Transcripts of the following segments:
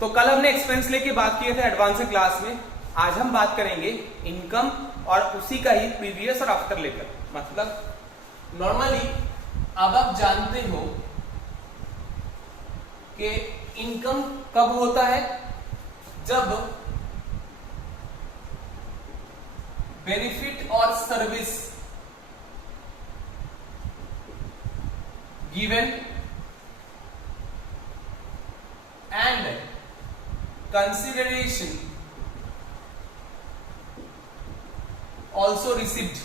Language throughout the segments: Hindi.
तो कल हमने एक्सपेंस लेके बात किए थे एडवांस क्लास में। आज हम बात करेंगे इनकम और उसी का ही प्रीवियस और आफ्टर लेकर। मतलब नॉर्मली अब आप जानते हो कि इनकम कब होता है, जब बेनिफिट और service given and consideration also received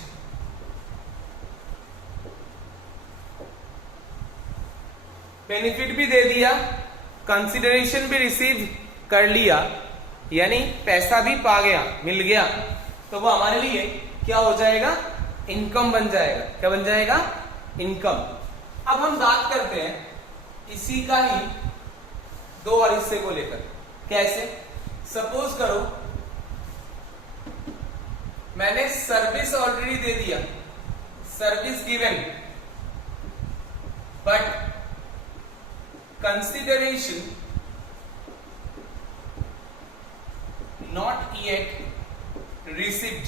benefit भी दे दिया, कंसिडरेशन भी रिसीव कर लिया, यानी पैसा भी पा गया, मिल गया, तो वो हमारे लिए क्या हो जाएगा, इनकम बन जाएगा। क्या बन जाएगा, इनकम। अब हम बात करते हैं इसी का ही दो और हिस्से को लेकर। कैसे? सपोज करो मैंने सर्विस ऑलरेडी दे दिया, service given, but consideration not yet received.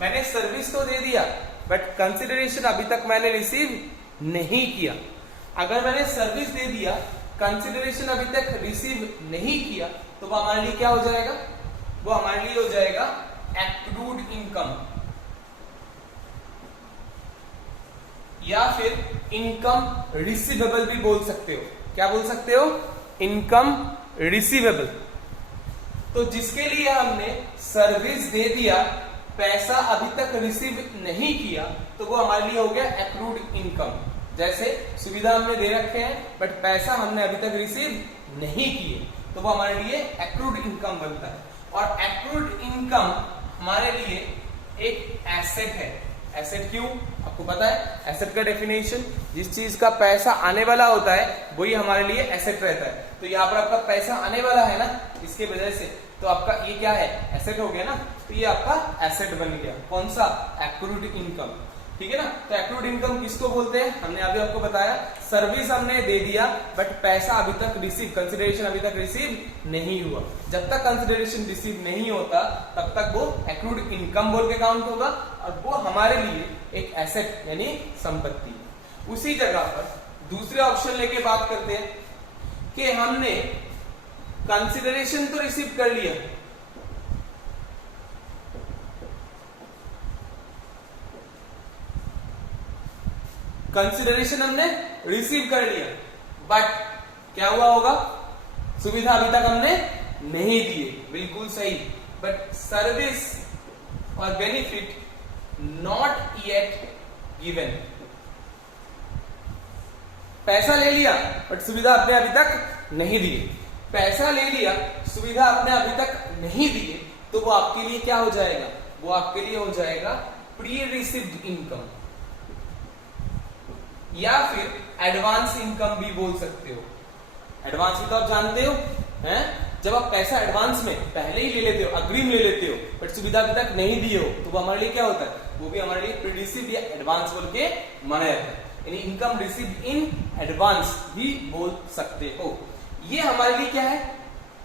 मैंने सर्विस तो दे दिया बट कंसिडरेशन अभी तक मैंने रिसीव नहीं किया। अगर मैंने सर्विस दे दिया, कंसिडरेशन अभी तक रिसीव नहीं किया, तो वो हमारे लिए क्या हो जाएगा, वो हमारे लिए हो जाएगा एक्रूड इनकम, या फिर इनकम रिसीवेबल भी बोल सकते हो। क्या बोल सकते हो, इनकम रिसीवेबल। तो जिसके लिए हमने सर्विस दे दिया, पैसा अभी तक रिसीव नहीं किया, तो वो हमारे लिए हो गया एक्रूड इनकम। जैसे सुविधा हमने दे रखे हैं बट पैसा हमने अभी तक रिसीव नहीं किए, तो वो हमारे लिए एक्रूड इनकम बनता है। और एक्रूड इनकम हमारे लिए एक एसेट है। एसेट क्यों, आपको पता है एसेट का डेफिनेशन, जिस चीज का पैसा आने वाला होता है वही हमारे लिए एसेट रहता है। तो यहाँ पर आपका पैसा आने वाला है ना, इसके वजह से तो आपका ये क्या है, एसेट हो गया ना, तो ये आपका एसेट बन गया। कौन सा, एक्रूड इनकम। ठीक है ना। तो एक्रूड इनकम किसको बोलते हैं, हमने अभी आपको बताया, सर्विस हमने दे दिया बट पैसा अभी तक रिसीव, कंसिडरेशन अभी तक रिसीव नहीं हुआ। जब तक कंसिडरेशन रिसीव नहीं होता तब तक वो एक्रूड इनकम बोल के काउंट होगा, और वो हमारे लिए एक एसेट यानी संपत्ति। उसी जगह पर दूसरे ऑप्शन लेके बात करते हैं कि हमने कंसिडरेशन तो रिसीव कर लिया, कंसिडरेशन हमने रिसीव कर लिया, बट क्या हुआ होगा, सुविधा अभी तक हमने नहीं दी, बिल्कुल सही। बट सर्विस और बेनिफिट नॉट येट गिवन। पैसा ले लिया बट सुविधा आपने अभी तक नहीं दी। पैसा ले लिया, सुविधा आपने अभी तक नहीं दी, तो वो आपके लिए क्या हो जाएगा, वो आपके लिए हो जाएगा प्री रिसीव्ड इनकम, या फिर एडवांस इनकम भी बोल सकते हो। एडवांस भी तो आप जानते हो, हैं? जब आप पैसा एडवांस में पहले ही ले लेते हो, अग्रिम ले लेते हो, बट सुविधा अभी तक नहीं दी हो, तो वो हमारे लिए क्या होता है, वो भी हमारे लिए प्री रिसीव्ड या एडवांस बोल के माना जाता है। यानी इनकम रिसीव्ड इन एडवांस भी बोल सकते हो। ये हमारे लिए क्या है,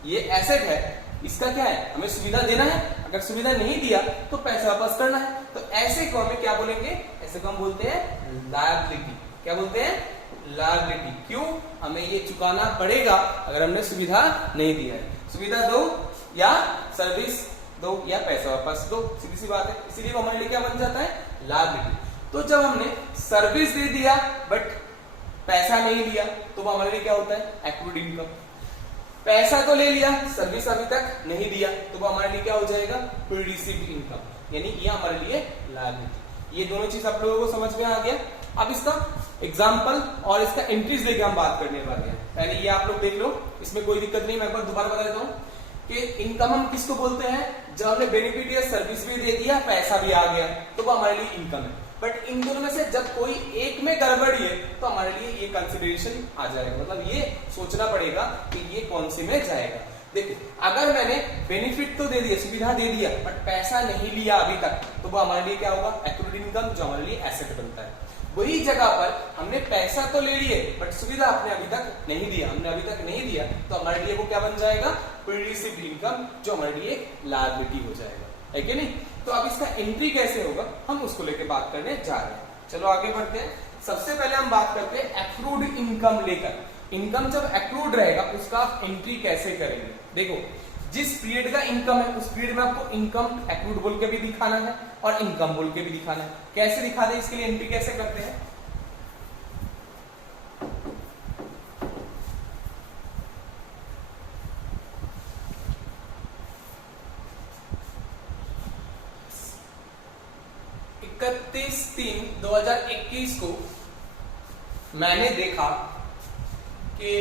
ये एसेट है। इसका क्या है, हमें सुविधा देना है, अगर सुविधा नहीं दिया तो पैसा वापस करना है। तो ऐसे को हमें क्या बोलेंगे, ऐसे को हम बोलते हैं लायबिलिटी। क्या बोलते हैं, लायबिलिटी। क्यों, हमें ये चुकाना पड़ेगा अगर हमने सुविधा नहीं दिया है। सुविधा दो या सर्विस दो या पैसा वापस दो, सीधी सी बात है। इसीलिए हमारे लिए क्या बन जाता है, लायबिलिटी। तो जब हमने सर्विस दे दिया बट पैसा नहीं लिया, तो वो हमारे लिए क्या होता है, एक्रूड इनकम। पैसा तो ले लिया, सर्विस अभी तक नहीं दिया, तो वो हमारे लिए क्या हो जाएगा, प्री रिसीव्ड इनकम, यानी ये हमारे लिए लायबिलिटी। ये दोनों चीज आप लोगों को समझ में आ गया। अब इसका एग्जाम्पल और इसका एंट्रीज लेके हम बात करने वाले हैं। पहले ये आप लोग देख लो, इसमें कोई दिक्कत नहीं, मैं एक बार दोबारा बता देता हूँ कि इनकम हम किसको बोलते हैं, जब हमने बेनिफिट या सर्विस भी दे दिया, पैसा भी आ गया, तो वो हमारे लिए इनकम है। बट इन दोनों में से जब कोई एक में गड़बड़ी है, तो हमारे लिए ये कंसिडरेशन आ जाएगा। मतलब ये सोचना पड़ेगा कि ये कौन सी में जाएगा। देखो, अगर मैंने बेनिफिट तो दे दिया, सुविधा दे दिया, बट पैसा नहीं लिया अभी तक, तो वो हमारे लिए क्या होगा, एक्रूड इनकम, जो हमारे लिए एसेट बनता है। वही जगह पर हमने पैसा तो ले लिए बट सुविधा आपने अभी तक नहीं दिया, हमने अभी तक नहीं दिया, तो हमारे लिए वो क्या बन जाएगा, प्रीरिसीव्ड इनकम, जो हमारे लिए लायबिलिटी हो जाएगा, है कि नहीं। तो अब इसका एंट्री कैसे होगा हम उसको लेके बात करने जा रहे हैं। चलो आगे बढ़ते हैं। सबसे पहले हम बात करते हैं एक्रूड इनकम लेकर। इनकम जब एक्रूड रहेगा उसका आप एंट्री कैसे करेंगे। देखो, जिस पीरियड का इनकम है उस पीरियड में आपको इनकम एक्रूड बोल के भी दिखाना है और इनकम बोल के भी दिखाना है। कैसे दिखा दे, इसके लिए एंट्री कैसे करते हैं। इकतीस 3/2021 को मैंने देखा कि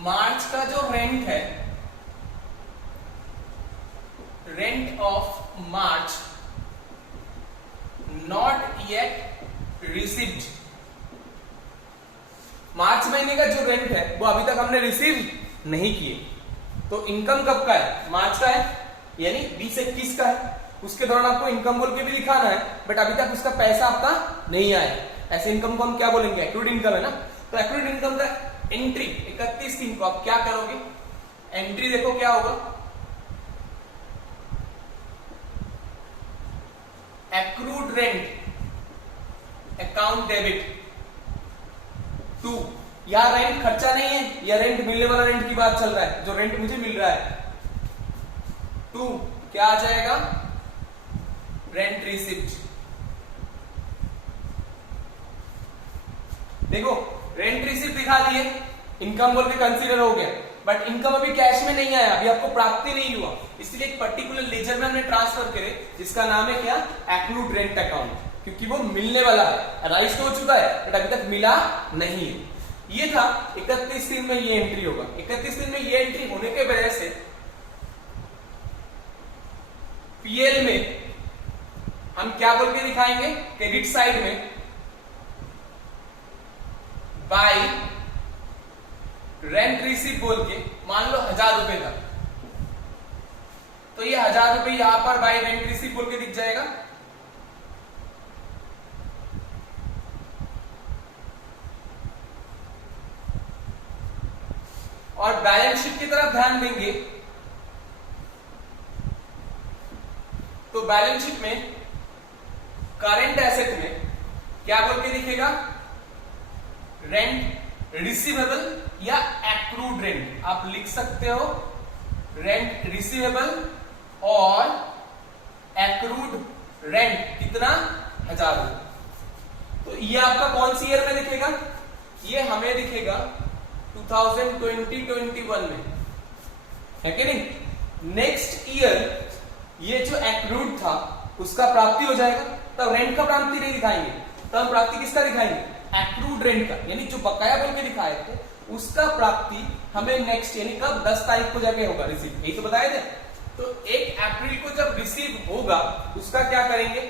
मार्च का जो रेंट है, rent of March not yet received. मार्च महीने का जो रेंट है वो अभी तक हमने रिसीव नहीं किए। तो इनकम कब का है, मार्च का है, यानी 20-21 का है। उसके दौरान आपको इनकम बोल के भी दिखाना है बट अभी तक उसका पैसा आपका नहीं आया। ऐसे इनकम को हम क्या बोलेंगे, एक्रूड इनकम है ना। तो एक्रूड इनकम का एंट्री 31/3 को आप क्या करोगे, एंट्री देखो क्या होगा, accrued rent account debit to. यहां रेंट खर्चा नहीं है, या रेंट मिलने वाला रेंट की बात चल रहा है, जो रेंट मुझे मिल रहा है, टू क्या आ जाएगा, रेंट रिसिप्ट। देखो रेंट रिसिप्ट दिखा दिए, इनकम बोल के कंसीडर हो गया बट इनकम अभी कैश में नहीं आया, अभी आपको प्राप्ति नहीं हुआ, इसलिए एक पर्टिकुलर लेजर में हमने ट्रांसफर करे जिसका नाम है क्या, एक्रूड रेंट अकाउंट, क्योंकि वो मिलने वाला है, राइज हो चुका है बट अभी तक मिला नहीं है। ये था 31/3 में ये एंट्री होगा। 31/3 में ये एंट्री होने के वजह से पीएल में हम क्या बोल के दिखाएंगे, क्रेडिट साइड में बाय रेंट रिसीव बोल के, मान लो 1000 रुपए का, तो ये 1000 रुपए यहां पर बाय रेंट रिसीव बोल के दिख जाएगा। और बैलेंस शीट की तरफ ध्यान देंगे तो बैलेंस शीट में करंट एसेट में क्या बोल के दिखेगा, रेंट रिसीवेबल या एक्रूड रेंट, आप लिख सकते हो रेंट रिसीवेबल और एक्रूड रेंट कितना, 1000 रुपए। तो ये आपका कौन सी ईयर में दिखेगा, ये हमें दिखेगा 2020-21 में, है कि नहीं। नेक्स्ट ईयर ये जो एक्रूड था उसका प्राप्ति हो जाएगा, तब रेंट का प्राप्ति नहीं दिखाएंगे, तब हम प्राप्ति किसका दिखाएंगे, एक्रूड रेंट का, यानी जो बकाया बोल के दिखाए थे उसका प्राप्ति हमें नेक्स्ट यानी कब, 10 तारीख को जाके होगा रिसीव, यही तो बताए थे। तो 1 अप्रैल को जब रिसीव होगा उसका क्या करेंगे,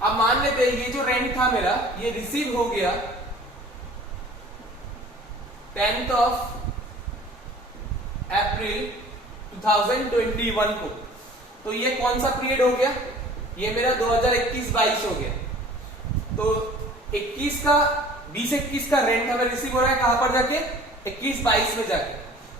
अब मान लेते हैं ये जो रेंट था मेरा ये रिसीव हो गया 10th of अप्रैल 2021 को, तो ये कौन सा पीरियड हो गया, ये मेरा 2021-22 हो गया। तो 21 का 20-21 का रेंट हमें रिसीव हो रहा है कहां पर जाके, 21-22 में जाके।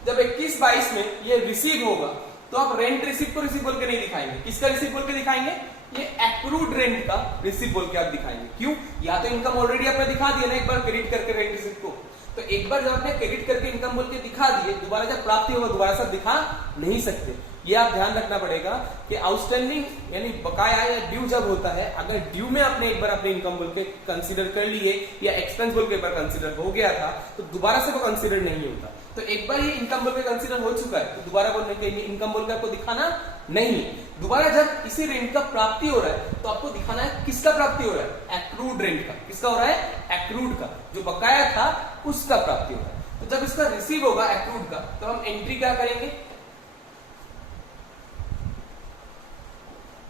जब 21-22 में ये रिसीव होगा तो आप रेंट रिसीव को रिसीव बोल के नहीं दिखाएंगे, किसका रिसीव बोल के दिखाएंगे, ये एक्रूड रेंट का रिसीव बोल के आप दिखाएंगे। क्यों, या तो इनकम ऑलरेडी आपने दिखा दिया ना एक बार क्रेडिट करके रेंट रिसीव को, तो एक बार जब आपने क्रेडिट करके इनकम बोल के दिखा दिए, दोबारा जब प्राप्ति होगा दोबारा से दिखा नहीं सकते। ये आप ध्यान रखना पड़ेगा कि आउटस्टैंडिंग यानी बकाया या ड्यू जब होता है, अगर ड्यू में आपने एक बार अपने इनकम बोल के कंसीडर कर लिए या एक्सपेंस बोल के एक बार कंसीडर हो गया था तो दोबारा से वो कंसीडर नहीं होता। तो एक बार ये इनकम बोल के कंसीडर हो चुका है तो दोबारा बोलने के लिए इनकम बोल के आपको दिखाना नहीं। दोबारा जब इसी रेंट का प्राप्ति हो रहा है तो आपको दिखाना है किसका प्राप्ति हो रहा है, एक्रूड रेंट का। किसका हो रहा है, एक्रूड का, जो बकाया था उसका प्राप्ति हो रहा है। तो जब इसका रिसीव होगा एक्रूड का तो हम एंट्री क्या करेंगे,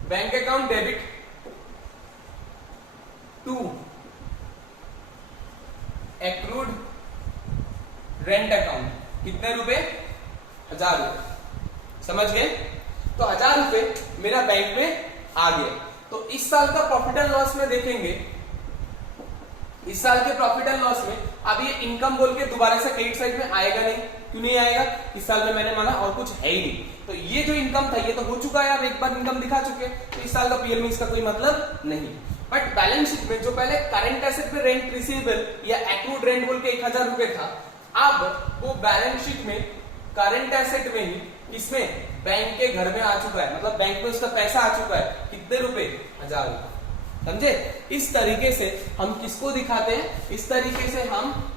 bank account debit to accrued rent account, कितने रुपए, 1000 रुपए, समझ गए। तो तो 1000 रुपए मेरा बैंक में आ गया। तो इस साल का प्रॉफिट एंड लॉस में देखेंगे, इस साल के प्रॉफिट एंड लॉस में अब ये इनकम बोल के दोबारा से क्रेडिट साइड में आएगा नहीं। क्यों नहीं आएगा? इस साल में मैंने माना और कुछ है ही नहीं। तो ये जो इनकम था ये तो हो चुका है, आप एक बार इनकम दिखा चुके हैं, तो इस साल का पीएल में इसका कोई मतलब नहीं। बट बैलेंस शीट में जो पहले करंट एसेट पे रेंट रिसीवेबल या एक्रूड रेंट बोल के 1000 रुपए था, अब वो बैलेंस शीट में करंट एसेट में ही इसमें बैंक के घर में आ चुका है, मतलब बैंक में उसका पैसा आ चुका है। कितने रुपए? 1000 रुपए। समझे? इस तरीके से हम किसको दिखाते हैं? इस तरीके से हम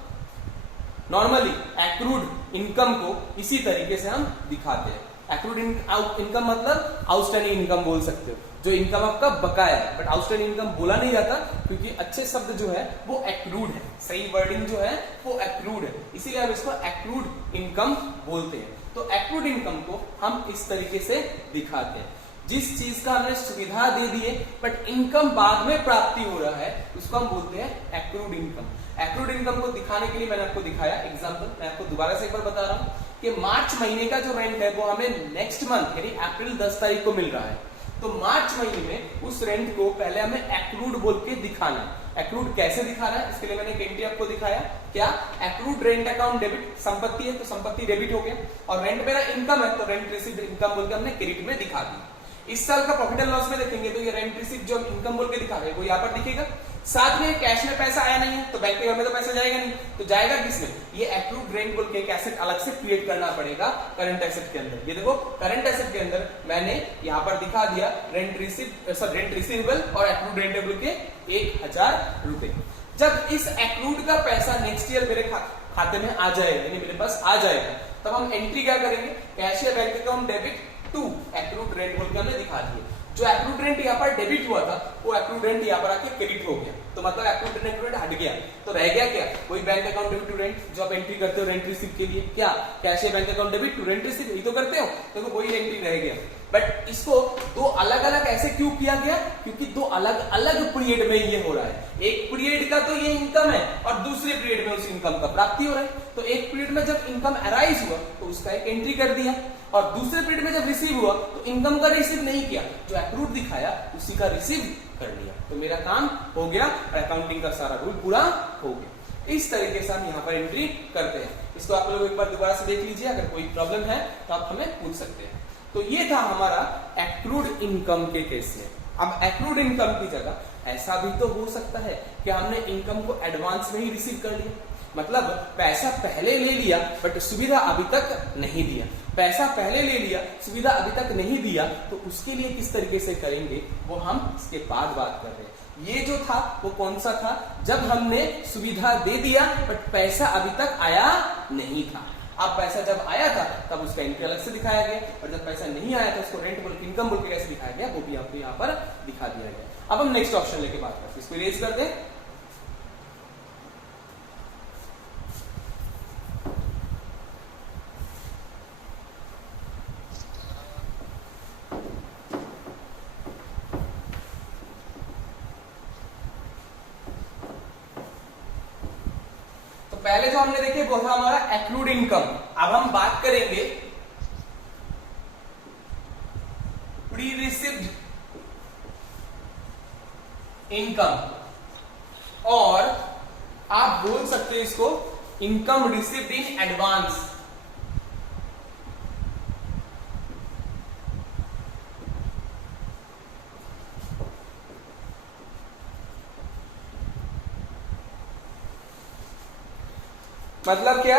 नॉर्मली एक्रूड इनकम को इसी तरीके से हम दिखाते हैं। एक्रूड इनकम मतलब आउटस्टैंडिंग इनकम बोल सकते हो, जो इनकम आपका बकाया है। बट आउटस्टैंडिंग इनकम बोला नहीं जाता क्योंकि अच्छे शब्द जो है वो एक्रूड है, सही वर्डिंग जो है वो एक्रूड है, इसीलिए हम इसको एक्रूड इनकम बोलते हैं। तो एक्रूड इनकम को हम इस तरीके से दिखाते हैं। जिस चीज का हमने सुविधा दे दी है बट इनकम बाद में प्राप्ति हो रहा है, उसको हम बोलते हैं एक्रूड इनकम। एक्रूड इनकम को दिखाने के लिए मैंने आपको दिखाया एग्जांपल, मैं आपको दोबारा से एक बार बता रहा हूं कि मार्च महीने का जो रेंट है वो हमें नेक्स्ट मंथ यानी अप्रैल 10 तारीख को मिल रहा है। तो मार्च महीने में उस रेंट को पहले हमें एक्रूड बोल के दिखाना है। एक्रूड कैसे दिखाना है? इसके लिए मैंने एक एंट्री आपको दिखाया। क्या? एक्रूड रेंट अकाउंट डेबिट, संपत्ति है तो संपत्ति डेबिट हो गया, और रेंट मेरा इनकम है तो रेंट रिसीव्ड इनकम बोल के हमने क्रेडिट में दिखा दी। इस साल का प्रॉफिट एंड लॉस में देखेंगे तो ये रेंट रिसीव्ड जो इनकम बोल के दिखा रहे हैं वो यहाँ पर दिखेगा। साथ में कैश में पैसा आया नहीं है तो बैंक के घर में तो पैसा जाएगा नहीं, तो जाएगा किसमें? ये एक्रूड रेंट बोल के एक एसेट अलग से क्रिएट करना पड़ेगा करंट एसेट के अंदर। ये देखो करंट एसेट के अंदर मैंने यहाँ पर दिखा दिया रेंट रिसीवेबल और एक्रूड रेंट बोल के 1000 रुपए। जब इस एक्रूड का पैसा नेक्स्ट ईयर मेरे खाते में आ जाएगा यानी मेरे पास आ जाएगा, तब हम एंट्री क्या करेंगे? कैश या bank account debit to accrued rent बोल के हमने दिखा दिया। जो एक्रूड रेंट यहाँ पर डेबिट हुआ था वो एक्रूड रेंट यहाँ पर आके क्रेडिट हो गया, तो मतलब एक्रूड रेंट हट गया। तो रह गया क्या? वही bank account debit to rent जो आप एंट्री करते हो रेंट रिसीव के लिए। क्या? कैश या bank account debit to rent receive, यही तो करते हो, तो वही एंट्री रह गया। बट इसको दो अलग अलग ऐसे क्यों किया गया? क्योंकि दो अलग अलग पीरियड में ये हो रहा है। एक पीरियड का तो ये इनकम है और दूसरे पीरियड में उस इनकम का प्राप्ति हो रहा है। तो एक पीरियड में जब इनकम अराइज हुआ तो उसका एक एंट्री कर दिया, और दूसरे पीरियड में जब रिसीव हुआ तो इनकम का रिसीव नहीं किया, जो एक्रूड दिखाया उसी का रिसीव कर लिया। तो मेरा काम हो गया और अकाउंटिंग का सारा रूल पूरा हो गया। इस तरीके से हम यहाँ पर एंट्री करते हैं। इसको आप लोग एक बार दोबारा से देख लीजिए, अगर कोई प्रॉब्लम है तो आप हमें पूछ सकते हैं। तो ये था हमारा एक्रूड इनकम के केस में। अब एक्रूड इनकम की जगह ऐसा भी तो हो सकता है कि हमने इनकम को एडवांस में ही रिसीव कर लिया, मतलब पैसा पहले ले लिया बट सुविधा अभी तक नहीं दिया। पैसा पहले ले लिया, सुविधा अभी तक नहीं दिया, तो उसके लिए किस तरीके से करेंगे वो हम इसके बाद बात कर रहे हैं। ये जो था वो कौन सा था? जब हमने सुविधा दे दिया बट पैसा अभी तक आया नहीं था। अब पैसा जब आया था तब उसका एंट्री अलग से दिखाया गया, और जब पैसा नहीं आया था उसको रेंट बोल के इनकम बोल के कैसे दिखाया गया वो भी आपको यहाँ पर दिखा दिया गया। अब हम नेक्स्ट ऑप्शन लेके बात करते हैं, इसको इरेज कर दें। पहले जो हमने देखे वो था हमारा एक्रूड इनकम। अब हम बात करेंगे प्री रिसीव्ड इनकम, और आप बोल सकते हैं इसको इनकम रिसीव्ड इन एडवांस। मतलब क्या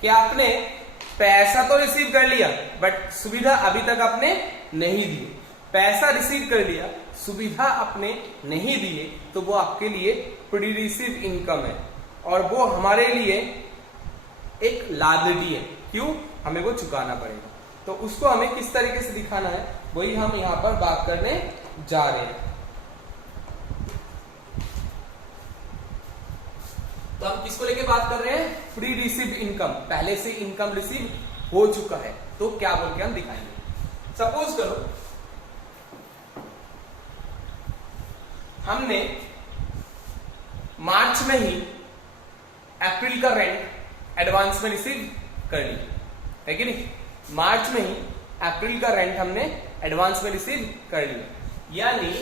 कि आपने पैसा तो रिसीव कर लिया बट सुविधा अभी तक आपने नहीं दी। पैसा रिसीव कर लिया, सुविधा आपने नहीं दी है, तो वो आपके लिए प्री रिसीव इनकम है, और वो हमारे लिए एक लायबिलिटी है। क्यों? हमें वो चुकाना पड़ेगा। तो उसको हमें किस तरीके से दिखाना है वही हम यहां पर बात करने जा रहे हैं। तो हम किसको लेके बात कर रहे हैं? Pre receive income. पहले से इनकम रिसीव हो चुका है तो क्या बोल के हम दिखाएंगे। सपोज करो हमने मार्च में ही अप्रैल का रेंट एडवांस में रिसीव कर लिया, है कि नहीं? मार्च में ही अप्रैल का रेंट हमने एडवांस में रिसीव कर लिया। यानी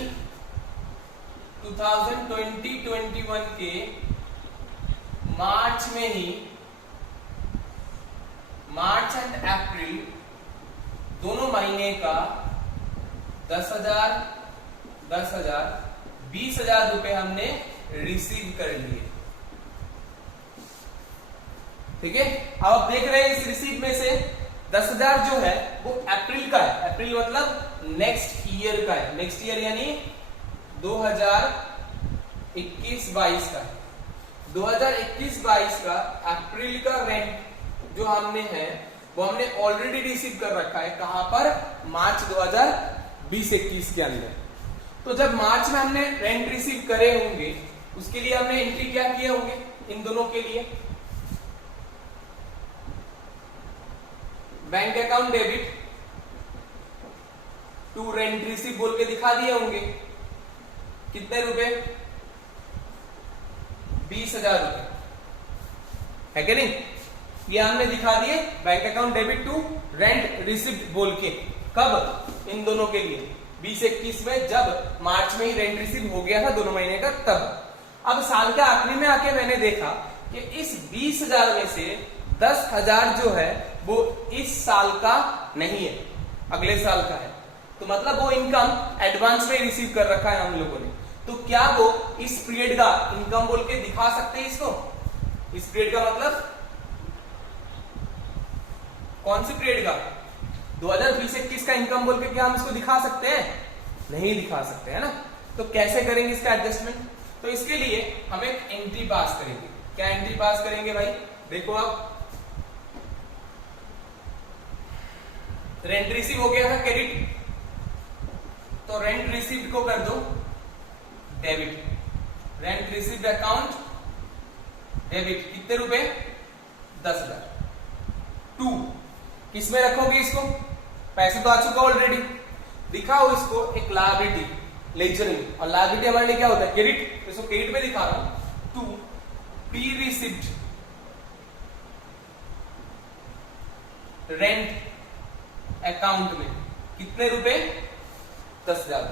2020-21 के मार्च में ही, मार्च एंड अप्रैल दोनों महीने का 10,000 10,000 20,000 रुपए हमने रिसीव कर लिए। ठीक है, अब आप देख रहे हैं इस रिसीव में से 10,000 जो है वो अप्रैल का है। अप्रैल मतलब नेक्स्ट ईयर का है। नेक्स्ट ईयर यानी 2021-22 का है। 2021-22 का अप्रैल का रेंट जो हमने है वो हमने ऑलरेडी रिसीव कर रखा है। कहां पर? मार्च 2020-21 के अंदर। तो जब मार्च में हमने रेंट रिसीव करे होंगे उसके लिए हमने एंट्री क्या किए होंगे इन दोनों के लिए? Bank account debit to rent receive बोल के दिखा दिए होंगे। कितने रुपए? 20,000 रुपए, है कि नहीं? ये हमने दिखा दिए bank account debit to rent received बोल के। कब? इन दोनों के लिए 20-21 में, जब मार्च में ही रेंट रिसीव हो गया था दोनों महीने का तब। अब साल के आखिरी में आके मैंने देखा कि इस 20,000 में से 10,000 जो है वो इस साल का नहीं है, अगले साल का है। तो मतलब वो इनकम एडवांस में रिसीव कर रखा है हम लोगों ने। तो क्या वो इस पीरियड का इनकम बोल के दिखा सकते हैं इसको? इस पीरियड का मतलब कौन सी पीरियड का? 2020-21 का इनकम बोल के क्या हम इसको दिखा सकते हैं? नहीं दिखा सकते, है ना? तो कैसे करेंगे इसका एडजस्टमेंट? तो इसके लिए हम एक एंट्री पास करेंगे। क्या एंट्री पास करेंगे भाई? देखो आप, रेंट रिसीव हो गया था क्रेडिट, तो रेंट रिसीव्ड को कर दो debit. Rent received account debit. कितने रुपए? 10,000। टू किस में रखोगे इसको? पैसे तो आ चुका ऑलरेडी, दिखाओ इसको एक लायबिलिटी लेजर में। और लायबिलिटी हमारे लिए क्या होता है? क्रेडिट। इसको क्रेडिट में दिखा रहा हूं। To be received rent account में। कितने रुपए? 10,000।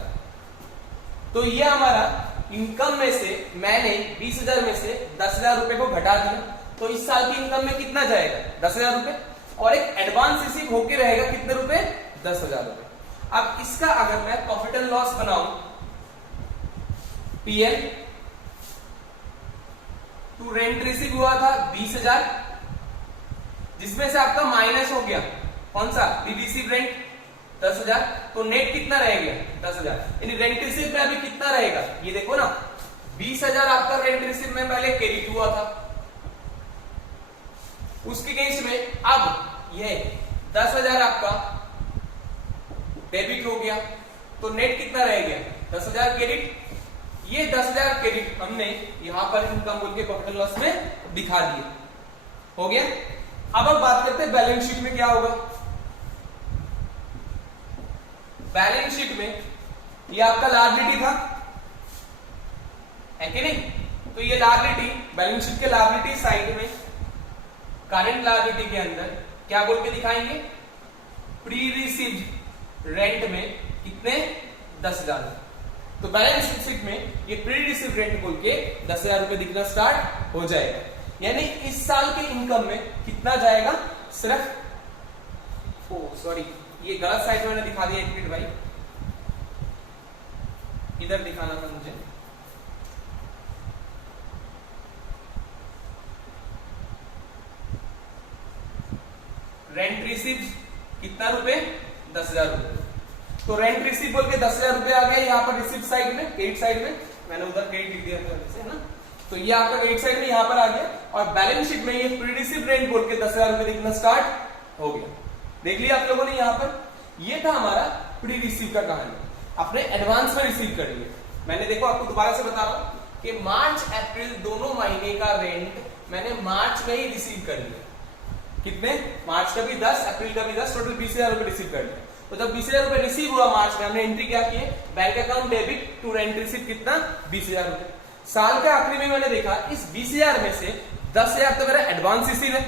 तो ये हमारा इनकम में से मैंने 20,000 में से 10,000 रुपए को घटा दिया। तो इस साल की इनकम में कितना जाएगा? 10,000 रुपए। और एक एडवांस रिसीव होके रहेगा कितने रुपए? 10,000 रुपए। अब इसका अगर मैं प्रॉफिट एंड लॉस बनाऊं, पीएल टू रेंट रिसीव हुआ था 20,000, जिसमें से आपका माइनस हो गया कौन सा? Receive rent 10,000। तो नेट कितना रहेगा? 10,000। यानी रेंट रिसीव में अभी कितना रहेगा ये देखो ना, 20,000 आपका रेंट रिसीव में पहले क्रेडिट हुआ था, उसके केस में अब ये 10,000 आपका डेबिट हो गया। तो नेट कितना रह गया? 10,000 क्रेडिट। ये 10,000 क्रेडिट हमने यहां पर इनकम बोल के प्रॉफिट एंड लॉस में दिखा दिए। हो गया। अब हम बात करते हैं बैलेंस शीट में क्या होगा। बैलेंस शीट में ये आपका लायबिलिटी था, है कि नहीं? तो ये लायबिलिटी, बैलेंस शीट के लायबिलिटी साइड में करंट लायबिलिटी के अंदर क्या बोल के दिखाएंगे? प्री रिसीव्ड रेंट में कितने? 10,000। तो बैलेंस शीट में ये प्री रिसीव्ड रेंट बोल के 10,000 रुपए दिखना स्टार्ट हो जाएगा। यानी इस साल के इनकम में कितना जाएगा? सिर्फ, सॉरी ये गलत साइड में मैंने दिखा दिया। एक मिनट भाई, इधर दिखाना था मुझे। रेंट रिसीव कितना रुपए? 10,000 रुपए। तो रेंट रिसीव बोल के 10,000 रुपए आ गया यहाँ पर रिसीव साइड में, क्रेडिट साइड में। मैंने उधर क्रेडिट लिख दिया था जैसे, है ना? तो ये आपका क्रेडिट साइड में यहाँ पर आ गया। और बैलेंस शीट में ये प्री रिसीव रेंट बोल के 10,000 रुपए दिखना स्टार्ट हो गया। देख लिया आप लोगों ने यहाँ पर। ये था हमारा प्री रिसीव का कहानी, अपने एडवांस में रिसीव कर लिया। मैंने देखो आपको दोबारा से बता रहा हूं कि मार्च अप्रैल दोनों महीने का रेंट मैंने मार्च में ही रिसीव कर लिया। कितने? मार्च का भी 10, अप्रैल का भी 10, टोटल 20,000 रुपए रिसीव कर लिया। तो जब 20,000 रुपए रिसीव हुआ मार्च में, हमने एंट्री क्या की है? Bank account debit to rent receive कितना? 20,000 रुपए। साल के आखिरी में मैंने देखा इस 20,000 में से 10,000 तो मेरा एडवांस रिसीव है,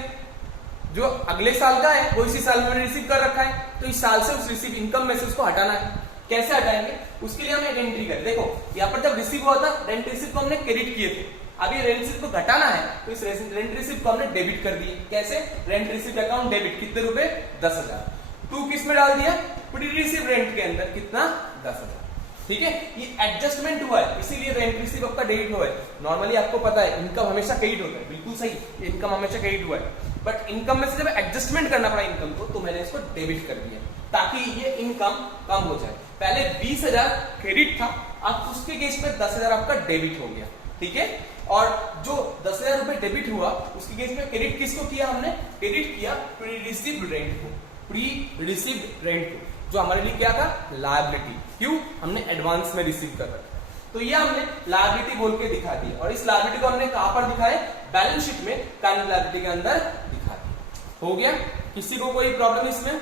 जो अगले साल का है वो इसी साल में रिसीव कर रखा है, तो इस साल से उस रिसीव इनकम में से उसको हटाना है। कैसे हटाएंगे, उसके लिए हम एक एंट्री करें। देखो यहाँ पर जब रिसीव हुआ था रेंट रिसीव को हमने क्रेडिट किए थे, अब ये रेंट रिसीव को घटाना है तो इस रेंट रिसीव को हमने डेबिट कर दिए। कैसे, रेंट रिसीव अकाउंट डेबिट, कितने रुपए 10,000। तू किस में डाल दिया, प्री रिसीव रेंट के अंदर, कितना 10,000। ठीक है, ये एडजस्टमेंट हुआ है इसीलिए रेंट रिसीव आपका डेबिट हुआ है। नॉर्मली आपको पता है इनकम हमेशा क्रेडिट होता है, बिल्कुल सही, इनकम हमेशा क्रेडिट हुआ है, बट इनकम में से जब एडजस्टमेंट करना पड़ा इनकम को तो मैंने इसको डेबिट कर दिया ताकि ये इनकम कम हो जाए। पहले 20,000 क्रेडिट था, अब उसके केस में 10,000 आपका डेबिट हो गया। ठीक है, और जो 10,000 रुपए डेबिट हुआ उसके केस में क्रेडिट किसको किया हमने, क्रेडिट किया प्री रिसीव्ड रेंट को, प्री रिसीव्ड रेंट को, जो हमारे लिए क्या था, लायबिलिटी। क्यों, हमने एडवांस में रिसीव कर रखा, तो ये हमने लायबिलिटी बोल के दिखा दिया। और इस लायबिलिटी को हमने कहां पर दिखाया, बैलेंस शीट में करंट लायबिलिटी के अंदर दिखा दिया। हो गया, किसी को कोई प्रॉब्लम इसमें।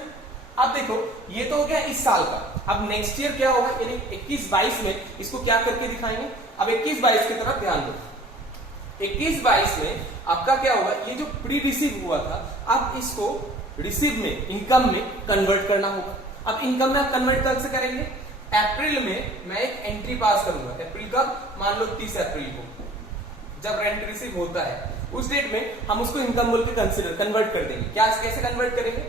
अब देखो ये तो हो गया इस साल का, अब नेक्स्ट ईयर क्या होगा, यानी 21-22 में इसको क्या करके दिखाएंगे। अब 21-22 की तरफ ध्यान दो, 21-22 में आपका क्या होगा, ये जो प्री रिसीव हुआ था अब इसको रिसीव में, इनकम में कन्वर्ट करना होगा। अब इनकम में आप कन्वर्ट कैसे करेंगे, अप्रैल में मैं एक एंट्री पास करूंगा, अप्रैल का मान लो 30 अप्रैल को जब रेंट रिसीव होता है उस डेट में हम उसको इनकम बोल के कंसीडर कन्वर्ट कर देंगे। क्या, कैसे कन्वर्ट करेंगे,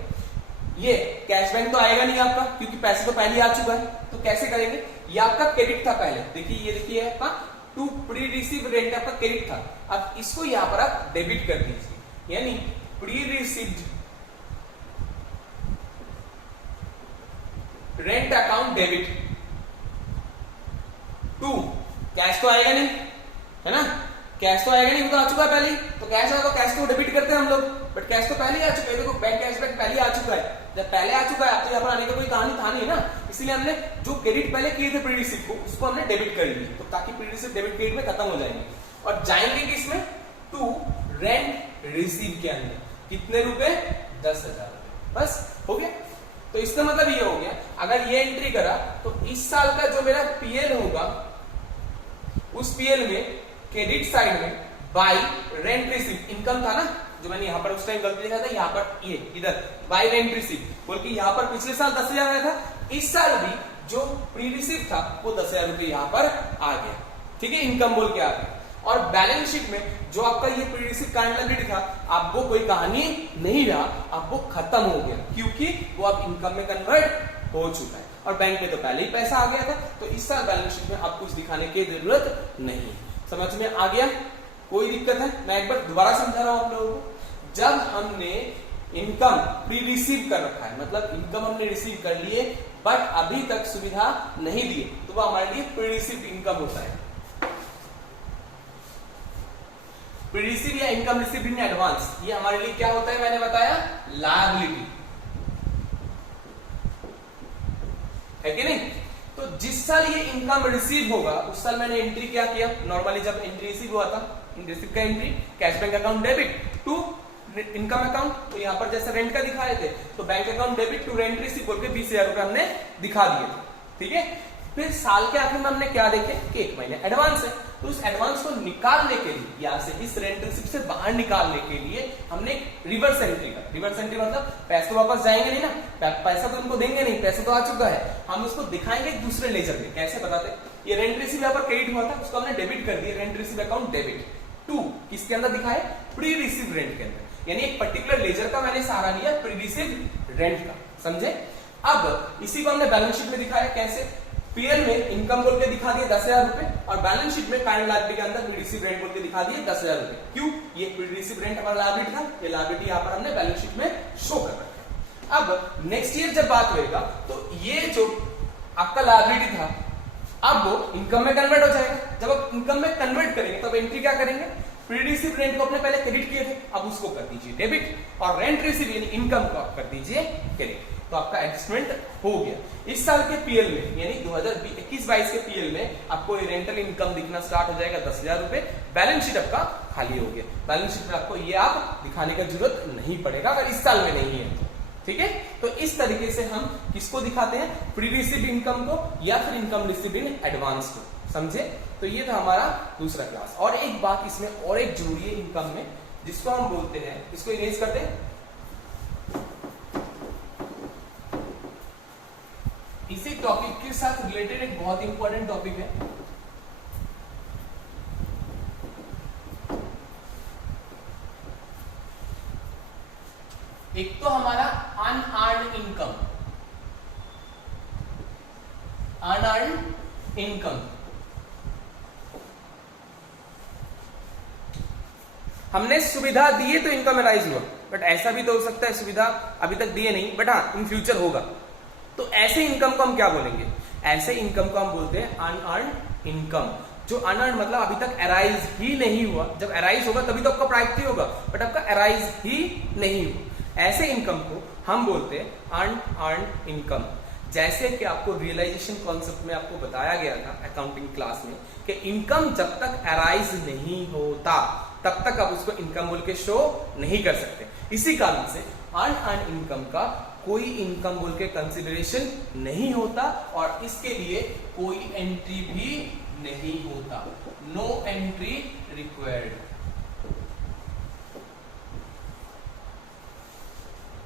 ये कैश बैंक तो आएगा नहीं आपका क्योंकि पैसे तो पहले आ चुका है, तो कैसे करेंगे, ये आपका क्रेडिट था पहले, देखिए ये देखिए आपका टू प्री रिसीव रेंट आपका क्रेडिट था, अब इसको यहां पर आप डेबिट कर दीजिए, यानी pre received rent account debit to, cash तो आएगा नहीं है ना, कैश तो आएगा नहीं, वो तो आ चुका है पहले, तो कैश आएगा तो कैश को डेबिट करते हैं हम लोग, बट कैश तो पहले ही आ चुका है। देखो बैंक कैशबैक पहले आ चुका है, जब पहले आ चुका है तो यहाँ पर आने का कोई कहानी था नहीं ना, इसीलिए हमने जो क्रेडिट पहले किए थे प्री रिसीव को उसको हमने डेबिट कर लिया, तो ताकि प्री रिसीव डेबिट क्रेडिट में खत्म हो जाएंगे और जाएंगे किसमें, टू रेंट रिसीव के अंदर, कितने रुपए 10,000 रुपए, बस हो गया। तो इसका मतलब ये हो गया, अगर ये एंट्री करा तो इस साल का जो मेरा पीएल होगा उस पीएल में क्रेडिट साइड में बाय रेंट रिसीव इनकम था ना, जो मैंने यहाँ पर उस टाइम गलती लिखा था, यहाँ पर ये इधर बाय रेंट रिसीव बोल के यहाँ पर पिछले साल 10,000 आया था, इस साल भी जो प्री रिसीव था वो 10,000 रुपए यहाँ पर आ गया। ठीक है, इनकम बोल के आ गया। और बैलेंस शीट में जो आपका ये प्री रिसीव करंट लायबिलिटी था, आपको कोई कहानी नहीं रहा, अब वो खत्म हो गया क्योंकि वो अब इनकम में कन्वर्ट हो चुका है और बैंक में तो पहले ही पैसा आ गया था, तो इस साल बैलेंस शीट में अब कुछ दिखाने की जरूरत नहीं। समझ में आ गया, कोई दिक्कत है, मैं एक बार दोबारा समझा रहा हूं आप लोगों को। जब हमने इनकम प्री रिसीव कर रखा है, मतलब इनकम हमने रिसीव कर लिए बट अभी तक सुविधा नहीं दी, तो वो हमारे लिए प्री रिसीव इनकम होता है। प्री रिसीव या इनकम रिसीव इन एडवांस, ये हमारे लिए क्या होता है, मैंने बताया लायबिलिटी है कि नहीं। तो जिस साल ये इनकम रिसीव होगा उस साल मैंने एंट्री क्या किया, नॉर्मली जब एंट्री रिसीव हुआ था, रिसीव का entry cash bank account debit to income account, तो यहाँ पर जैसे रेंट का दिखाए थे तो bank account debit to rent receive बोल के 20,000 रुपए हमने दिखा दिए थे। ठीक है, फिर साल के आखिर में हमने क्या देखे कि 1 महीने एडवांस है, तो उस एडवांस को निकालने के लिए यहाँ से इस रेंट रिसीव से बाहर निकालने के लिए हमने रिवर्स एंट्री का, रिवर्स एंट्री मतलब पैसे तो वापस जाएंगे नहीं ना, पैसा तो उनको देंगे नहीं, पैसा तो आ चुका है, हम उसको दिखाएंगे दूसरे लेजर में। कैसे बताते, ये रेंट रिसीव यहाँ पर क्रेडिट हुआ था, उसको हमने डेबिट कर दिया, rent receive account debit to किसके अंदर दिखाए, प्री रिसीव रेंट के अंदर, यानी एक पर्टिकुलर लेजर का मैंने सहारा लिया प्री रिसीव रेंट का, समझे। अब इसी को हमने बैलेंस शीट में दिखाया, कैसे, पीएल में इनकम बोल के दिखा दिया 10,000 रुपए और बैलेंस शीट में करंट लायबिलिटी के अंदर प्री रिसीव रेंट बोल के दिखा दिए 10,000 रुपए। क्यों, ये प्री रिसीव रेंट हमारा लायबिलिटी था, ये लायबिलिटी यहाँ पर हमने बैलेंस शीट में शो कर रखा है। अब नेक्स्ट ईयर जब बात होएगा तो ये जो आपका लायबिलिटी था अब वो इनकम में कन्वर्ट हो जाएगा। जब आप इनकम में कन्वर्ट करेंगे तब एंट्री क्या करेंगे, प्री रिसीव रेंट को अपने पहले क्रेडिट किए थे, अब उसको कर दीजिए डेबिट, और रेंट रिसीव यानी इनकम को आप कर दीजिए क्रेडिट, तो आपका एडजस्टमेंट हो गया। इस साल के पीएल में यानी 2021-22 के पीएल में आपको रेंटल इनकम दिखना स्टार्ट हो जाएगा 10,000 रुपए, बैलेंस शीट आपका खाली हो गया, बैलेंस शीट में आपको ये आप दिखाने का जरूरत नहीं पड़ेगा अगर इस साल में नहीं है तो। ठीक है, तो इस तरीके से हम किसको दिखाते हैं, प्री रिसीव इनकम को या फिर इनकम रिसीव इन एडवांस को, समझे। तो ये था हमारा दूसरा क्लास। और एक बात इसमें और एक जरूरी है इनकम में, जिसको हम बोलते हैं, इसको इरेज करते हैं, टॉपिक के साथ रिलेटेड एक बहुत इंपॉर्टेंट टॉपिक है, एक तो हमारा अनअर्न्ड इनकम, अनअर्न्ड इनकम। हमने सुविधा दी है तो इनकम अराइज हुआ, बट ऐसा भी तो हो सकता है सुविधा अभी तक दिए नहीं, बट हाँ इन फ्यूचर होगा, तो ऐसे इनकम को हम क्या बोलेंगे? ऐसे इनकम को हम बोलते हैं अनअर्न्ड इनकम। जो अनअर्न्ड मतलब अभी तक अराइज ही नहीं हुआ, जब अराइज होगा तभी तो आपका प्राप्ति होगा, बट आपका अराइज ही नहीं हुआ, ऐसे इनकम को हम बोलते हैं अनअर्न्ड इनकम। जैसे कि आपको रियलाइजेशन कॉन्सेप्ट में आपको बताया गया था अकाउंटिंग क्लास में कि इनकम जब तक अराइज नहीं होता तब तक आप उसको इनकम बोल के शो नहीं कर सकते। इसी कारण से अनअर्न्ड इनकम का कोई इनकम बोल के कंसिडरेशन नहीं होता और इसके लिए कोई एंट्री भी नहीं होता, नो एंट्री रिक्वायर्ड।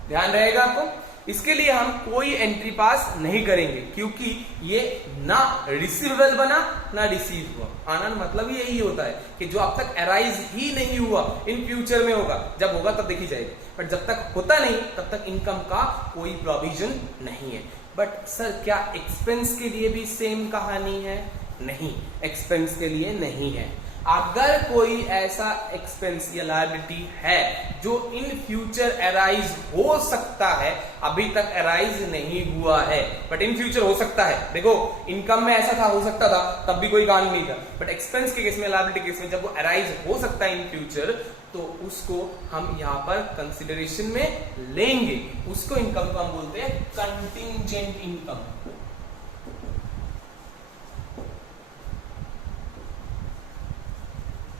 ध्यान रहेगा आपको, इसके लिए हम कोई एंट्री पास नहीं करेंगे क्योंकि ये ना रिसीवेबल बना ना रिसीव हुआ। अनअर्न्ड मतलब ही यही होता है कि जो अब तक अराइज ही नहीं हुआ इन फ्यूचर में होगा, जब होगा तब देखी जाएगी, बट जब तक होता नहीं तब तक इनकम का कोई प्रोविजन नहीं है। बट सर क्या एक्सपेंस के लिए भी सेम कहानी है? नहीं, एक्सपेंस के लिए नहीं है। अगर कोई ऐसा एक्सपेंस या लायबिलिटी है जो इन फ्यूचर अराइज हो सकता है, अभी तक अराइज नहीं हुआ है बट इन फ्यूचर हो सकता है। देखो इनकम में ऐसा था, हो सकता था, तब भी कोई काम नहीं था, बट एक्सपेंस के केस में, लायबिलिटी केस में जब वो अराइज हो सकता है इन फ्यूचर, तो उसको हम यहाँ पर कंसिडरेशन में लेंगे। उसको इनकम को हम बोलते हैं कंटिंजेंट इनकम।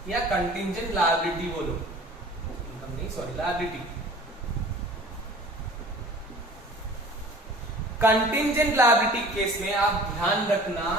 या कंटिंजेंट लायबिलिटी बोलो, इनकम नहीं, sorry, liability. Contingent liability case में आप ध्यान रखना,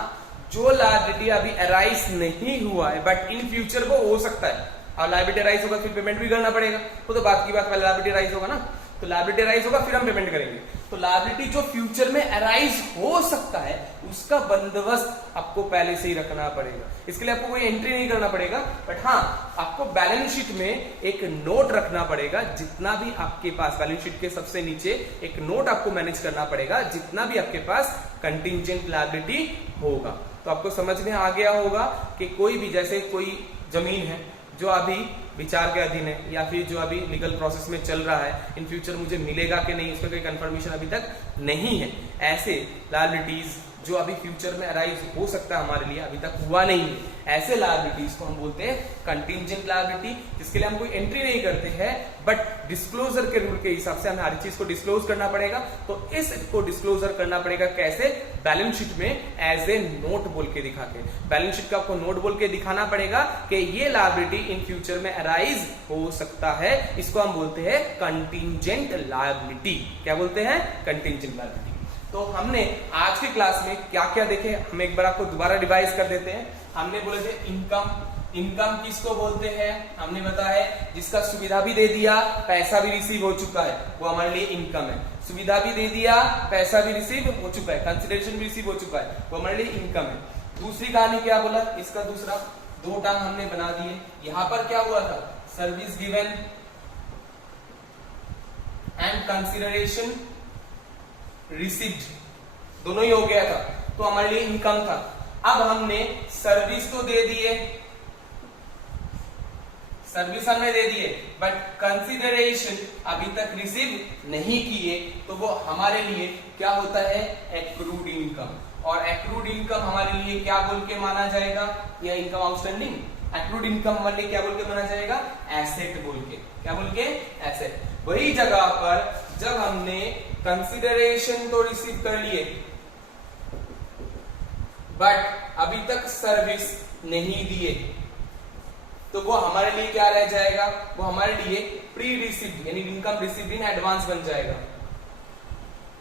जो लायबिलिटी अभी अराइज नहीं हुआ है बट इन फ्यूचर वो हो सकता है, और लायबिलिटी अराइज होगा फिर पेमेंट भी करना पड़ेगा, वो तो बात की बात, पहले लायबिलिटी अराइज होगा ना, तो लायबिलिटी अराइज होगा फिर हम पेमेंट करेंगे। तो लायबिलिटी जो फ्यूचर में अराइज हो सकता है उसका बंदोबस्त आपको पहले से ही रखना पड़ेगा। इसके लिए आपको कोई एंट्री नहीं करना पड़ेगा, बट हाँ आपको बैलेंस शीट में एक नोट रखना पड़ेगा। जितना भी आपके पास बैलेंस शीट के सबसे नीचे एक नोट आपको मैनेज करना पड़ेगा, जितना भी आपके पास कंटिंजेंट लायबिलिटी होगा। तो आपको समझ में आ गया होगा कि कोई भी, जैसे कोई जमीन है जो अभी विचार के अधीन है या फिर जो अभी लीगल प्रोसेस में चल रहा है, इन फ्यूचर मुझे मिलेगा कि नहीं उसका कोई कंफर्मेशन अभी तक नहीं है, ऐसे लायबिलिटीज जो अभी फ्यूचर में अराइज हो सकता है हमारे लिए, अभी तक हुआ नहीं है, ऐसे लायबिलिटीज को हम बोलते हैं कंटिंजेंट लायबिलिटी, जिसके लिए हम कोई एंट्री नहीं करते हैं बट डिस्क्लोजर के रूल के हिसाब से हमें हर चीज को डिस्क्लोज करना पड़ेगा। तो इसको डिस्क्लोजर करना पड़ेगा कैसे? बैलेंस शीट में एज ए नोट बोल के दिखा के, बैलेंस शीट का आपको नोट बोल के दिखाना पड़ेगा कि ये लायबिलिटी इन फ्यूचर में अराइज हो सकता है। इसको हम बोलते हैं कंटिंजेंट लायबिलिटी। क्या बोलते हैं? Contingent liability. तो हमने आज की क्लास में क्या क्या देखे, हम एक बार आपको दोबारा रिवाइज कर देते हैं। हमने बोले थे इनकम, इनकम किसको बोलते हैं? हमने बताया जिसका सुविधा भी दे दिया, पैसा भी रिसीव हो चुका है, वो हमारे लिए इनकम है। सुविधा भी दे दिया, पैसा भी रिसीव हो चुका है, कंसिडरेशन भी रिसीव हो चुका है, वो हमारे लिए इनकम है। दूसरी कहानी क्या बोला? इसका दूसरा दो टांग हमने बना दिए। यहां पर क्या हुआ था? Service given and consideration received, दोनों ही हो गया था, तो हमारे लिए इनकम था। अब हमने सर्विस तो दे दिए, सर्विस हमने दे दिए, बट कंसिडरेशन अभी तक रिसीव नहीं किए, तो वो हमारे लिए क्या होता है? Accrued income. और एक्रूड इनकम हमारे लिए क्या बोल के माना जाएगा? या इनकम आउटस्टैंडिंग, एक्रूड इनकम हमारे लिए क्या बोल के माना जाएगा? एसेट बोल के। क्या बोल के? एसेट। वही जगह पर जब हमने कंसिडरेशन तो रिसीव कर लिए बट अभी तक सर्विस नहीं दिए, तो वो हमारे लिए क्या रह जाएगा? वो हमारे लिए प्री रिसीव्ड यानी इनकम रिसीव्ड इन एडवांस बन जाएगा,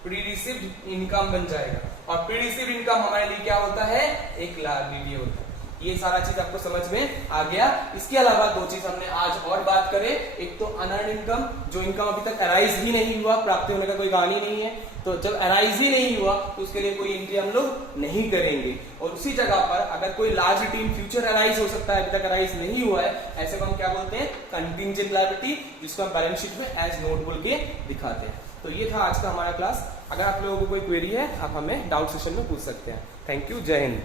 प्री रिसीव्ड इनकम बन जाएगा। और प्री रिसीव्ड इनकम हमारे लिए क्या होता है? एक लायबिलिटी होता है। ये सारा चीज आपको समझ में आ गया। इसके अलावा दो चीज हमने आज और बात करें, एक तो अनअर्न्ड इनकम, जो इनकम अभी तक अराइज ही नहीं हुआ, प्राप्त होने का कोई कारण ही नहीं है, तो जब अराइज ही नहीं हुआ तो उसके लिए कोई एंट्री हम लोग नहीं करेंगे। और उसी जगह पर अगर कोई लार्ज रीटेन फ्यूचर अराइज हो सकता है, अभी तक अराइज नहीं हुआ है, ऐसे को हम क्या बोलते हैं, कंटिंजेंट लायबिलिटी, जिसको हम बैलेंस शीट में एज नोट बोल के दिखाते हैं। तो ये था आज का हमारा क्लास। अगर आप लोगों को कोई क्वेरी है आप हमें डाउट सेशन में पूछ सकते हैं। थैंक यू, जय हिंद।